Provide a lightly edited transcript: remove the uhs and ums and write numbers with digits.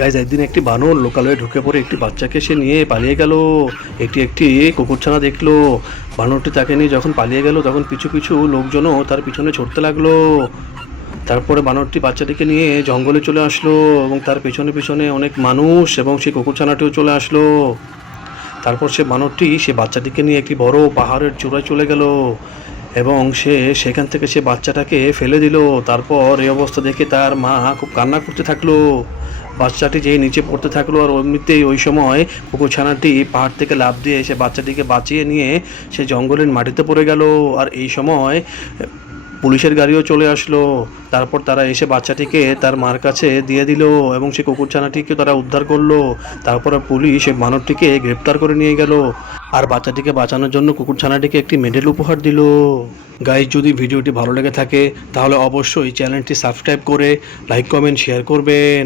Guys, একদিন একটি বানর লোকালয়ে ঢুকে পড়ে একটি বাচ্চাকে সে নিয়ে পালিয়ে গেল। একটি কুকুরছানা দেখলো। বানরটি তাকে নিয়ে যখন পালিয়ে গেল তখন পিছু পিছু লোকজনও তার পিছনে ছুটতে লাগলো। তারপরে বানরটি বাচ্চাটিকে নিয়ে জঙ্গলে চলে আসলো এবং তার পেছনে পেছনে অনেক মানুষ এবং সেই কুকুরছানাটিও চলে আসলো। তারপর সে বানরটি সে বাচ্চাটিকে নিয়ে একটি বড় পাহাড়ের চূড়ায় চলে গেল এবং সেখান থেকে সে বাচ্চাটাকে ফেলে দিল। তারপর এই অবস্থা দেখে তার মা খুব কান্না করতে থাকলো। বাচ্চাটি যেই নিচে পড়তে থাকলো আর এমনিতেই ওই সময় কুকুরছানাটি পাহাড় থেকে লাফ দিয়ে সে বাচ্চাটিকে বাঁচিয়ে নিয়ে সে জঙ্গলের মাটিতে পড়ে গেল। আর এই সময় পুলিশের গাড়িও চলে আসলো। তারপর তারা এসে বাচ্চাটিকে তার মার কাছে দিয়ে দিল এবং সে কুকুরছানাটিকে তারা উদ্ধার করলো। তারপর পুলিশ এই বানরটিকে গ্রেপ্তার করে নিয়ে গেল আর বাচ্চাটিকে বাঁচানোর জন্য কুকুরছানাটিকে একটি মেডেল উপহার দিল। গাইজ, যদি ভিডিওটি ভালো লেগে থাকে তাহলে অবশ্যই চ্যানেলটি সাবস্ক্রাইব করে লাইক কমেন্ট শেয়ার করবেন।